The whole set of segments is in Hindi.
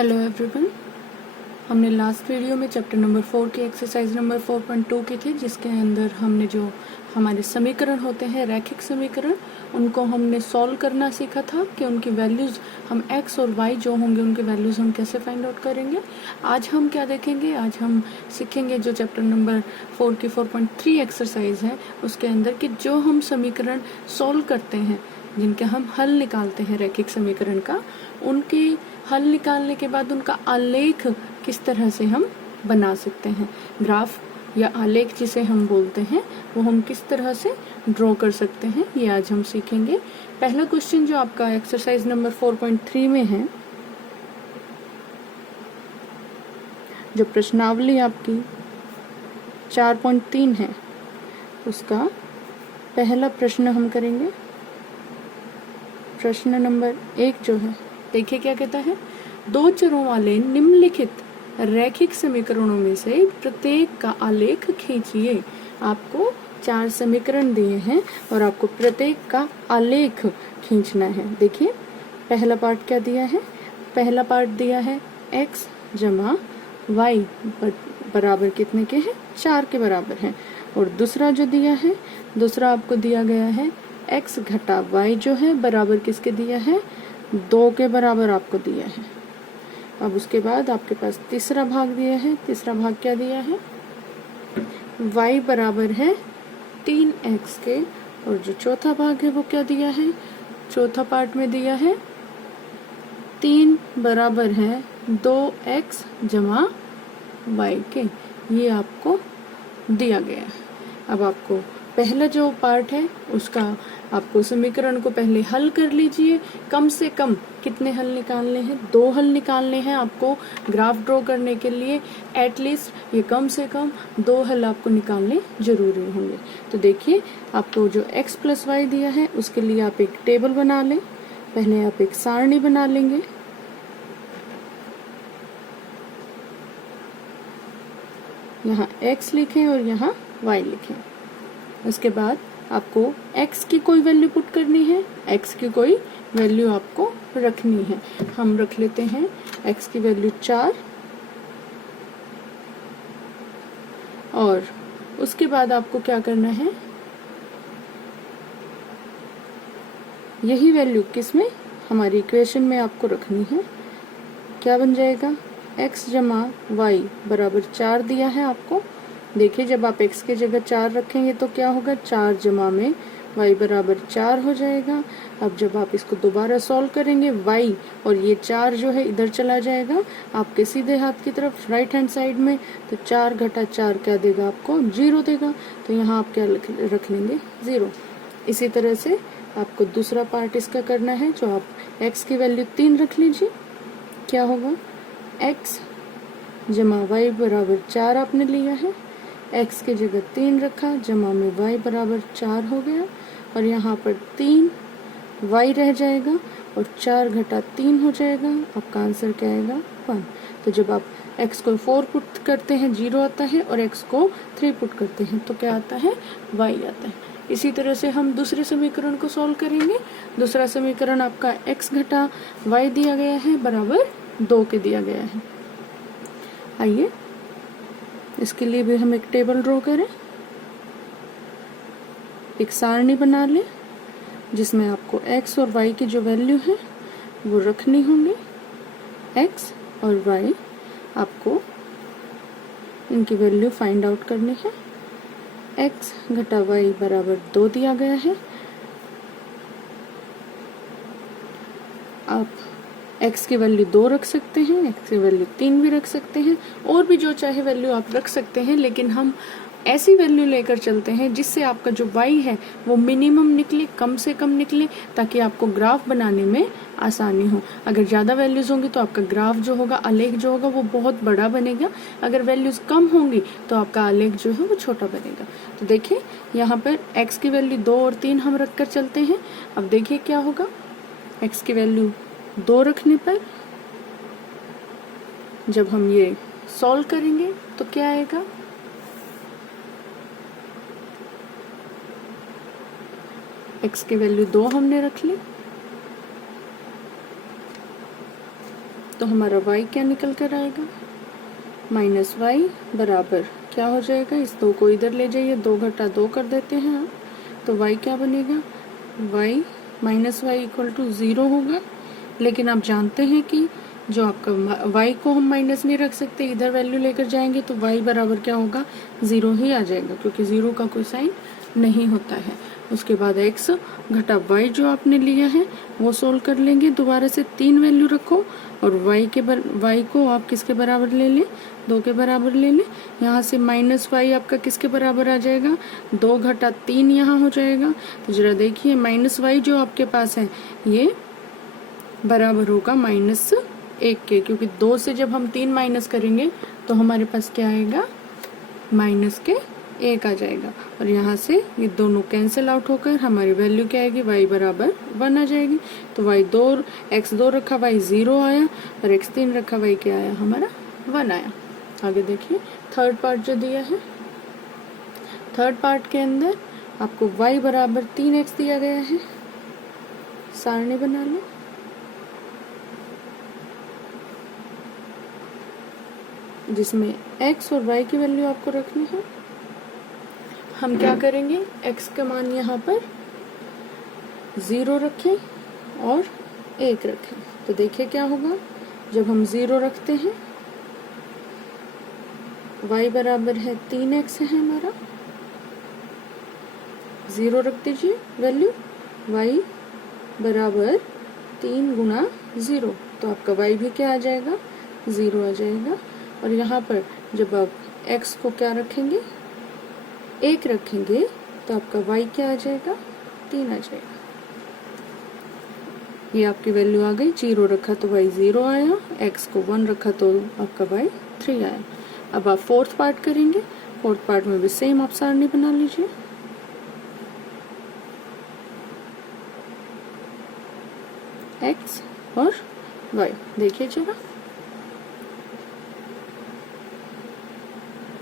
Hello everyone. हमने लास्ट वीडियो में चैप्टर नंबर 4 की एक्सरसाइज नंबर 4.2 की थी, जिसके अंदर हमने जो हमारे समीकरण होते हैं, रैखिक समीकरण, उनको हमने सॉल्व करना सीखा था कि उनकी वैल्यूज़ हम x और y जो होंगे उनके वैल्यूज़ हम कैसे फाइंड आउट करेंगे। आज हम क्या देखेंगे, आज हम सीखेंगे जो चैप्टर नंबर 4 की 4.3 एक्सरसाइज है उसके अंदर कि जो हम समीकरण सॉल्व करते हैं, जिनके हम हल निकालते हैं रैखिक समीकरण का, उनके हल निकालने के बाद उनका आलेख किस तरह से हम बना सकते हैं। ग्राफ या आलेख जिसे हम बोलते हैं वो हम किस तरह से ड्रॉ कर सकते हैं, ये आज हम सीखेंगे। पहला क्वेश्चन जो आपका एक्सरसाइज नंबर 4.3 में है, जो प्रश्नावली आपकी 4.3 है, उसका पहला प्रश्न हम करेंगे। प्रश्न नंबर 1 जो है, देखिए क्या कहता है। दो चरों वाले निम्नलिखित रैखिक समीकरणों में से प्रत्येक का आलेख खींचिए। आपको 4 समीकरण दिए हैं और आपको प्रत्येक का आलेख खींचना है। देखिए पहला पार्ट क्या दिया है, पहला पार्ट दिया है x जमा y बराबर कितने के हैं, 4 के बराबर है। और दूसरा जो दिया है, दूसरा आपको दिया गया है x घटा y जो है बराबर किसके दिया है, 2 के बराबर आपको दिया है। अब उसके बाद आपके पास तीसरा भाग दिया है। तीसरा भाग क्या दिया है, y बराबर है 3x के। और जो चौथा भाग है वो क्या दिया है, चौथा पार्ट में दिया है 3 बराबर है 2x जमा y के। ये आपको दिया गया है। अब आपको पहला जो पार्ट है उसका आपको समीकरण को पहले हल कर लीजिए। कम से कम कितने हल निकालने हैं, 2 हल निकालने हैं आपको ग्राफ ड्रॉ करने के लिए। एटलीस्ट ये कम से कम 2 हल आपको निकालने जरूरी होंगे। तो देखिए आपको जो x प्लस वाई दिया है उसके लिए आप एक टेबल बना लें। पहले आप एक सारणी बना लेंगे। यहाँ x लिखें और यहाँ y लिखें। उसके बाद आपको x की कोई वैल्यू पुट करनी है, x की कोई वैल्यू आपको रखनी है। हम रख लेते हैं x की वैल्यू 4। और उसके बाद आपको क्या करना है, यही वैल्यू किसमें, हमारी इक्वेशन में आपको रखनी है। क्या बन जाएगा, x जमा वाई बराबर 4 दिया है आपको। देखिए जब आप x की जगह 4 रखेंगे तो क्या होगा, 4 जमा में y बराबर 4 हो जाएगा। अब जब आप इसको दोबारा सॉल्व करेंगे, y और ये 4 जो है इधर चला जाएगा आपके सीधे हाथ की तरफ राइट हैंड साइड में। तो 4 घटा 4 क्या देगा आपको, 0 देगा। तो यहाँ आप क्या रख लेंगे, 0। इसी तरह से आपको दूसरा पार्ट इसका करना है। जो आप x की वैल्यू 3 रख लीजिए, क्या होगा, x जमा y बराबर 4 आपने लिया है, x की जगह 3 रखा, जमा में y बराबर 4 हो गया। और यहाँ पर 3 y रह जाएगा और 4 घटा 3 हो जाएगा। आपका आंसर क्या आएगा, 1। तो जब आप x को 4 पुट करते हैं 0 आता है, और x को 3 पुट करते हैं तो क्या आता है, y आता है। इसी तरह से हम दूसरे समीकरण को सॉल्व करेंगे। दूसरा समीकरण आपका x घटा y दिया गया है बराबर 2 के दिया गया है। आइए इसके लिए भी हम एक टेबल ड्रॉ करें, एक सारणी बना लें जिसमें आपको x और y की जो वैल्यू है वो रखनी होंगी। x और y आपको इनकी वैल्यू फाइंड आउट करनी है। x घटा y बराबर 2 दिया गया है। आप x की वैल्यू 2 रख सकते हैं, x की वैल्यू 3 भी रख सकते हैं, और भी जो चाहे वैल्यू आप रख सकते हैं। लेकिन हम ऐसी वैल्यू लेकर चलते हैं जिससे आपका जो y है वो मिनिमम निकले, कम से कम निकले, ताकि आपको ग्राफ बनाने में आसानी हो। अगर ज़्यादा वैल्यूज़ होंगी तो आपका ग्राफ जो होगा, आलेख जो होगा वो बहुत बड़ा बनेगा। अगर वैल्यूज़ कम होंगी तो आपका आलेख जो है वो छोटा बनेगा। तो देखिए यहाँ पर x की वैल्यू 2 और 3 हम रख कर चलते हैं। अब देखिए क्या होगा, x की वैल्यू 2 रखने पर जब हम ये सॉल्व करेंगे तो क्या आएगा, x की वैल्यू 2 हमने रख ली, तो हमारा y क्या निकल कर आएगा, माइनस वाई बराबर क्या हो जाएगा, इस 2 को इधर ले जाइए, 2 घटा 2 कर देते हैं आप, तो y क्या बनेगा, y minus Y equal to 0 होगा। लेकिन आप जानते हैं कि जो आपका y को हम माइनस नहीं रख सकते, इधर वैल्यू लेकर जाएंगे तो y बराबर क्या होगा, 0 ही आ जाएगा, क्योंकि 0 का कोई साइन नहीं होता है। उसके बाद x घटा y जो आपने लिया है वो सोल्व कर लेंगे। दोबारा से 3 वैल्यू रखो और y को आप किसके बराबर ले लें, 2 के बराबर ले लें। यहाँ से माइनस वाई आपका किसके बराबर आ जाएगा, 2 घटा 3 यहाँ हो जाएगा। तो जरा देखिए माइनस वाई जो आपके पास है ये बराबर होगा माइनस 1 के, क्योंकि 2 से जब हम 3 माइनस करेंगे तो हमारे पास क्या आएगा, माइनस के 1 आ जाएगा। और यहाँ से ये दोनों कैंसिल आउट होकर हमारी वैल्यू क्या आएगी, y बराबर 1 आ जाएगी। तो x2 रखा y 0 आया और x3 रखा y क्या आया, हमारा 1 आया। आगे देखिए थर्ड पार्ट जो दिया है, थर्ड पार्ट के अंदर आपको y बराबर 3x दिया गया है। सारणी बना लो, जिसमें x और y की वैल्यू आपको रखनी है। हम क्या करेंगे, x का मान यहाँ पर 0 रखें और 1 रखें। तो देखिए क्या होगा, जब हम 0 रखते हैं y बराबर है 3x है हमारा, 0 रख दीजिए वैल्यू, y बराबर 3 गुना 0, तो आपका y भी क्या आ जाएगा, 0 आ जाएगा। और यहाँ पर जब आप x को क्या रखेंगे, 1 रखेंगे, तो आपका y क्या आ जाएगा, 3 आ जाएगा। ये आपकी वैल्यू आ गई। 0 रखा तो y 0 आया, x को 1 रखा तो आपका y 3 आया। अब आप फोर्थ पार्ट करेंगे, फोर्थ पार्ट में भी सेम आप सारणी बना लीजिए। x और y देखिए जरा,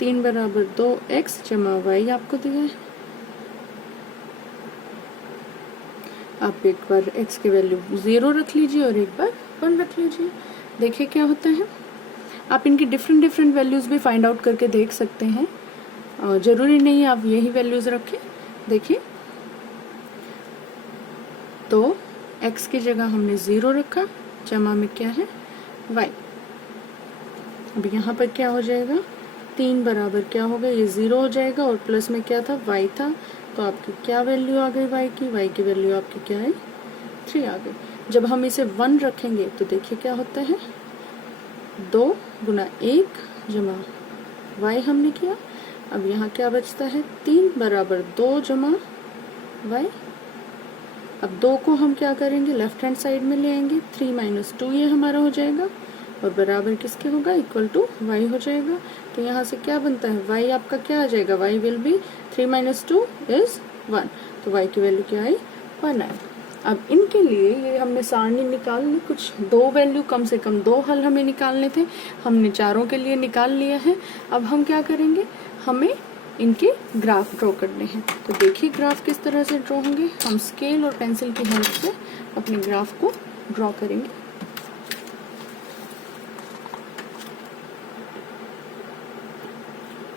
3 बराबर 2x जमा y आपको दिया है। आप एक बार x की वैल्यू 0 रख लीजिए और एक बार 1 रख लीजिए, देखिए क्या होता है। आप इनकी डिफरेंट वैल्यूज भी फाइंड आउट करके देख सकते हैं, और जरूरी नहीं आप यही वैल्यूज रखें। देखिए तो x की जगह हमने 0 रखा, जमा में क्या है, y। अब यहाँ पर क्या हो जाएगा, 3 बराबर क्या होगा, ये 0 हो जाएगा और प्लस में क्या था, y था। तो आपकी क्या वैल्यू आ गई y की वैल्यू आपकी क्या है, 3 आ गई। जब हम इसे 1 रखेंगे तो देखिए क्या होता है, 2 गुना 1 जमा y हमने किया। अब यहाँ क्या बचता है, 3 बराबर 2 जमा y। अब 2 को हम क्या करेंगे, लेफ्ट हैंड साइड में ले आएंगे, 3 माइनस 2 ये हमारा हो जाएगा और बराबर किसके होगा, इक्वल टू y हो जाएगा। तो यहाँ से क्या बनता है, y आपका क्या आ जाएगा, y will be 3 minus 2 is 1। तो y की वैल्यू क्या आई, 1 आई। अब इनके लिए ये हमने सारणी निकाल ली, कुछ 2 वैल्यू, कम से कम 2 हल हमें निकालने थे, हमने चारों के लिए निकाल लिया है। अब हम क्या करेंगे, हमें इनके ग्राफ ड्रॉ करने हैं। तो देखिए ग्राफ किस तरह से ड्रॉ होंगे, हम स्केल और पेंसिल की हेल्प से अपने ग्राफ को ड्रॉ करेंगे।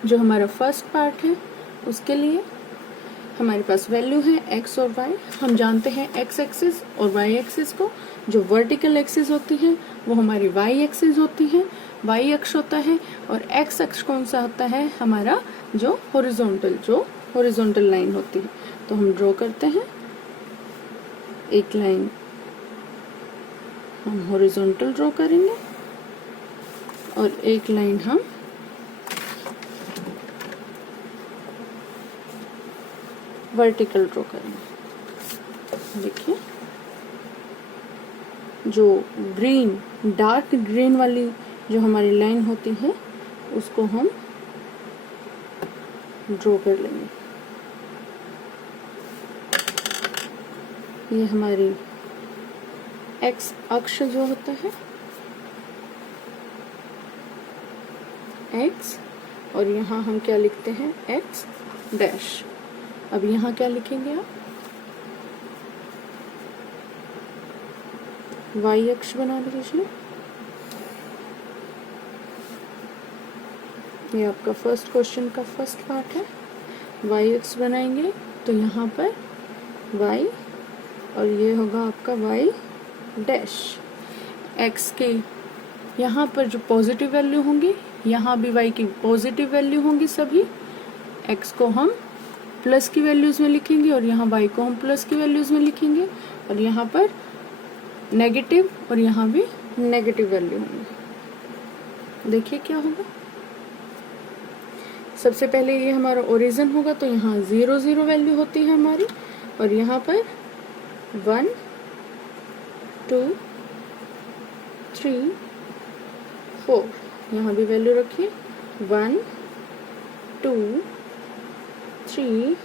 जो हमारा फर्स्ट पार्ट है उसके लिए हमारे पास वैल्यू है x और y। हम जानते हैं x एक्सिस और y एक्सिस को। जो वर्टिकल एक्सिस होती है वो हमारी y एक्सिस होती है, y अक्ष होता है, और x अक्ष कौन सा होता है, हमारा जो हॉरिजॉन्टल लाइन होती है। तो हम ड्रॉ करते हैं, एक लाइन हम हॉरिजॉन्टल ड्रॉ करेंगे और एक लाइन हम वर्टिकल ड्रॉ करेंगे। देखिए जो ग्रीन, डार्क ग्रीन वाली जो हमारी लाइन होती है उसको हम ड्रॉ कर लेंगे। ये हमारी x अक्ष जो होता है x, और यहाँ हम क्या लिखते हैं, x डैश। अब यहाँ क्या लिखेंगे आप, y अक्ष बना लीजिए ये आपका फर्स्ट क्वेश्चन का फर्स्ट पार्ट है। वाई एक्स बनाएंगे तो यहाँ पर वाई और ये होगा आपका वाई डैश। एक्स के यहाँ पर जो पॉजिटिव वैल्यू होंगी, यहाँ भी वाई की पॉजिटिव वैल्यू होंगी सभी। एक्स को हम प्लस की वैल्यूज़ में लिखेंगे और यहाँ वाई को हम प्लस की वैल्यूज़ में लिखेंगे, और यहाँ पर नेगेटिव और यहाँ भी नेगेटिव वैल्यू होंगी। देखिए क्या होगा। सबसे पहले ये हमारा ओरिजिन होगा तो यहाँ 0 0 वैल्यू होती है हमारी, और यहाँ पर 1 2 3 4 यहाँ भी वैल्यू रखिए 1 2 3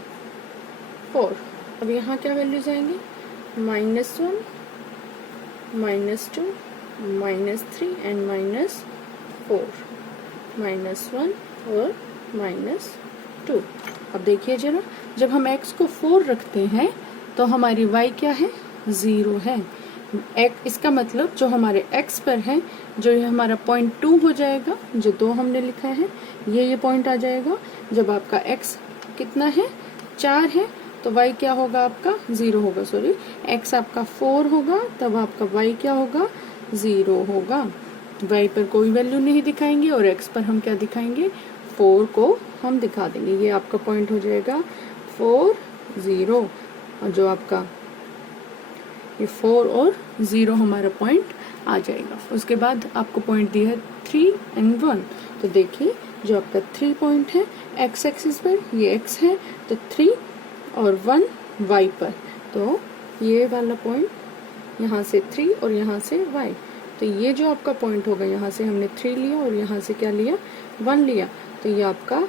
4। अब यहाँ क्या वैल्यूज आएंगे, -1 -2 -3 एंड -4, -1 और -2। अब देखिए जरा, जब हम x को 4 रखते हैं तो हमारी y क्या है, 0 है। इसका मतलब जो हमारे x पर है, जो ये हमारा पॉइंट 2 हो जाएगा, जो 2 हमने लिखा है, ये पॉइंट आ जाएगा। जब आपका x कितना है, 4 है, तो y क्या होगा आपका, 0 होगा। सॉरी, x आपका 4 होगा, तब आपका y क्या होगा, 0 होगा। y पर कोई वैल्यू नहीं दिखाएंगे और x पर हम क्या दिखाएंगे, 4 को हम दिखा देंगे। ये आपका पॉइंट हो जाएगा 4 0, और जो आपका ये 4 और 0 हमारा पॉइंट आ जाएगा। उसके बाद आपको पॉइंट दिया है 3 और 1, तो देखिए जो आपका 3 पॉइंट है x एक्सिस पर, ये x है, तो 3 और 1 y पर, तो ये वाला पॉइंट यहाँ से 3 और यहाँ से y, तो ये जो आपका पॉइंट होगा, यहाँ से हमने 3 लिया और यहाँ से क्या लिया, 1 लिया, तो ये आपका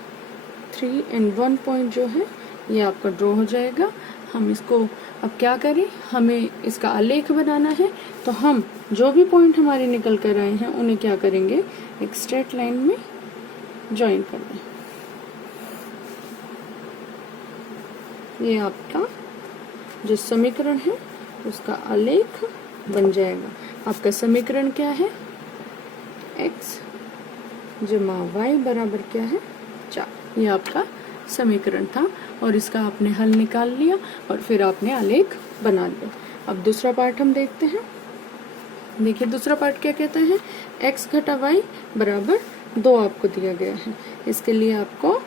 3 और 1 पॉइंट जो है ये आपका ड्रॉ हो जाएगा। हम इसको अब क्या करें, हमें इसका आलेख बनाना है, तो हम जो भी पॉइंट हमारे निकल कर आए हैं उन्हें क्या करेंगे, एक स्ट्रेट लाइन में ज्वाइन कर दें। ये आपका जो समीकरण है उसका आलेख बन जाएगा। आपका समीकरण क्या है, x जमा y बराबर क्या है, 4। ये आपका समीकरण था और इसका आपने हल निकाल लिया और फिर आपने आलेख बना लिया। अब दूसरा पार्ट हम देखते हैं। देखिए दूसरा पार्ट क्या कहता है, x घटा y बराबर 2 आपको दिया गया है। इसके लिए आपको,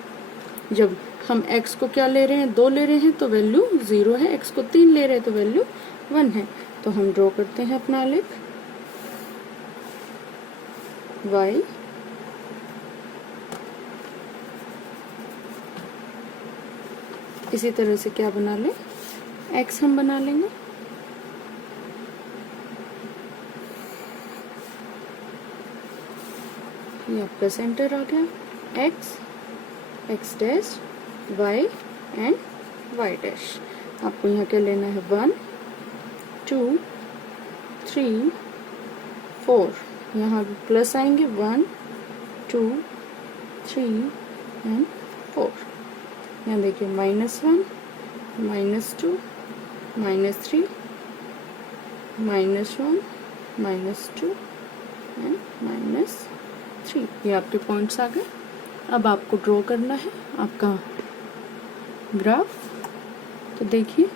जब हम x को क्या ले रहे हैं, 2 ले रहे हैं, तो वैल्यू 0 है। x को 3 ले रहे हैं तो वैल्यू 1 है। तो हम ड्रॉ करते हैं अपना आलेख। y इसी तरह से क्या बना ले, x हम बना लेंगे। ये आपका सेंटर आ गया, x x dash y and y dash. आपको यहाँ क्या लेना है, 1 2 3 4, यहाँ भी प्लस आएंगे 1 2 3 एंड 4। यहाँ देखिए -1 -2 -3 -1 -2 एंड -3। ये आपके पॉइंट्स आ गए। अब आपको ड्रॉ करना है आपका ग्राफ। तो देखिए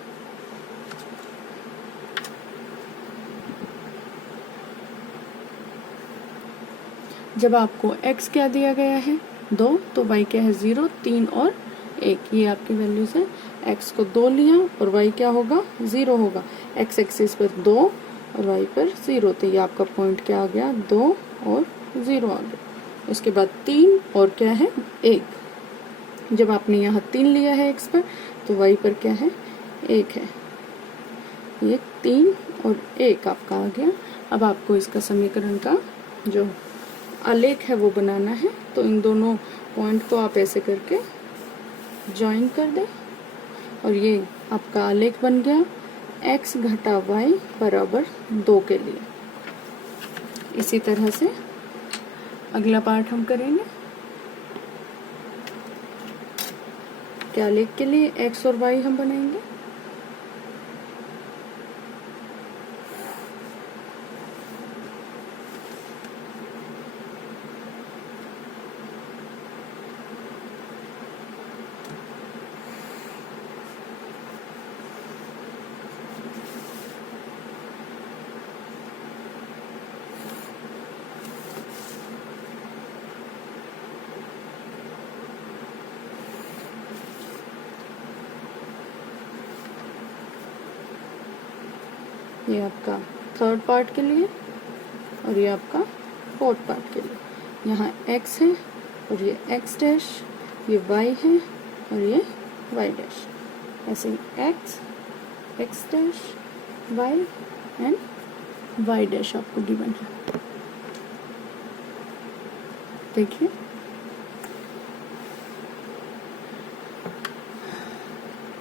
जब आपको x क्या दिया गया है, 2, तो y क्या है, 0 3 और 1, ये आपकी वैल्यूज है। x को 2 लिया और y क्या होगा, 0 होगा। x एक्सिस पर 2 और y पर 0, तो ये आपका पॉइंट क्या आ गया, 2 और 0 आ गया। उसके बाद 3 और क्या है, 1। जब आपने यहाँ 3 लिया है x पर, तो y पर क्या है, 1 है। ये 3 और 1 आपका आ गया। अब आपको इसका समीकरण का जो आलेख है वो बनाना है, तो इन दोनों पॉइंट को आप ऐसे करके ज्वाइन कर दें और ये आपका आलेख बन गया x घटा y बराबर 2 के लिए। इसी तरह से अगला पार्ट हम करेंगे। क्या आलेख के लिए x और y हम बनाएंगे। ये आपका थर्ड पार्ट के लिए और ये आपका फोर्थ पार्ट के लिए। यहाँ x है और ये x डैश, ये y है और ये y डैश। ऐसे ही x dash, y and y dash आपको गिवन है। देखिए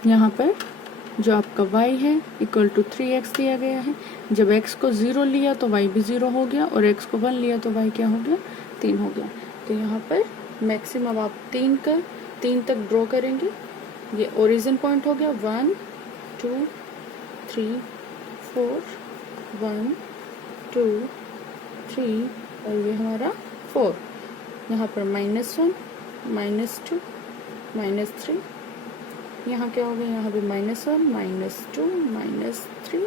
यहाँ पर जो आपका y है इक्वल टू 3x दिया गया है। जब x को 0 लिया तो y भी 0 हो गया और x को 1 लिया तो y क्या हो गया, 3 हो गया। तो यहाँ पर मैक्सिमम आप 3 तक ड्रॉ करेंगे। ये ओरिजिन पॉइंट हो गया 1 2 3 4, 1 2 3 और ये हमारा 4। यहाँ पर -1 -2 -3, यहाँ क्या हो गया, यहाँ भी -1 -2 -3।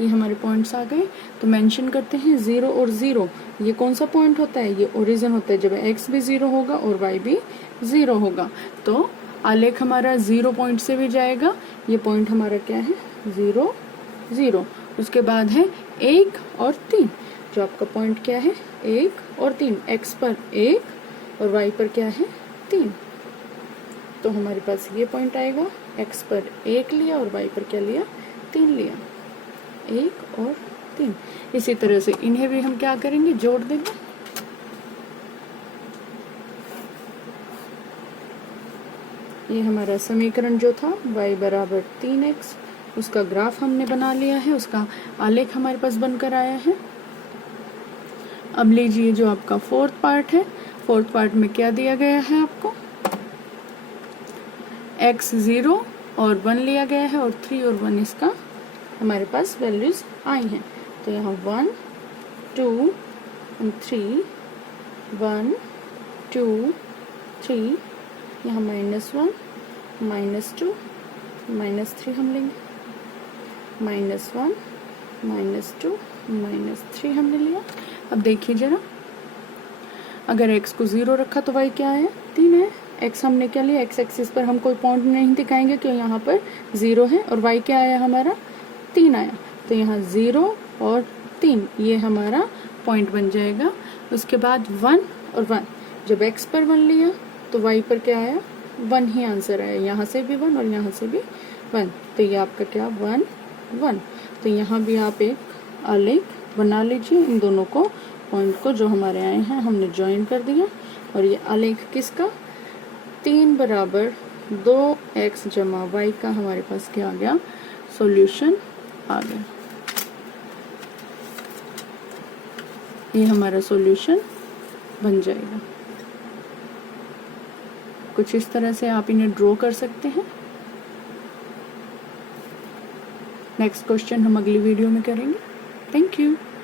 ये हमारे पॉइंट्स आ गए। तो मेंशन करते हैं 0 और 0, ये कौन सा पॉइंट होता है, ये ओरिजिन होता है। जब x भी 0 होगा और y भी 0 होगा तो आलेख हमारा 0 पॉइंट से भी जाएगा। ये पॉइंट हमारा क्या है, 0 0। उसके बाद है 1 और 3। जो आपका पॉइंट क्या है, 1 और 3। x पर 1 और y पर क्या है, 3। तो हमारे पास ये पॉइंट आएगा, x पर 1 लिया और y पर क्या लिया, 3 लिया, 1 और 3। इसी तरह से इन्हें भी हम क्या करेंगे, जोड़ देंगे। ये हमारा समीकरण जो था y बराबर 3x, उसका ग्राफ हमने बना लिया है, उसका आलेख हमारे पास बनकर आया है। अब लीजिए जो आपका फोर्थ पार्ट है, फोर्थ पार्ट में क्या दिया गया है आपको, x 0 और 1 लिया गया है और 3 और 1 इसका हमारे पास वैल्यूज आई हैं। तो यहाँ 1 2 3 1 2 3, यहाँ -1 -2 -3 हम लेंगे, -1 -2 -3 हमने लिया। अब देखिए जरा, अगर x को 0 रखा तो y क्या है, 3 है। x हमने क्या लिया, x एक्सिस पर हम कोई पॉइंट नहीं दिखाएंगे क्योंकि यहाँ पर 0 है और y क्या आया हमारा, 3 आया। तो यहाँ 0 और 3 ये हमारा पॉइंट बन जाएगा। उसके बाद 1 और 1, जब x पर 1 लिया तो y पर क्या आया, 1 ही आंसर आया। यहाँ से भी 1 और यहाँ से भी 1, तो ये आपका क्या 1 1। तो यहाँ भी आप एक आलेख बना लीजिए। इन दोनों को पॉइंट को जो हमारे आए हैं हमने ज्वाइन कर दिया और ये आलेख किसका, 3 बराबर 2x जमा y का हमारे पास क्या आ गया, सॉल्यूशन आ गया। ये हमारा सॉल्यूशन बन जाएगा। कुछ इस तरह से आप इन्हें ड्रॉ कर सकते हैं। नेक्स्ट क्वेश्चन हम अगली वीडियो में करेंगे। Thank you.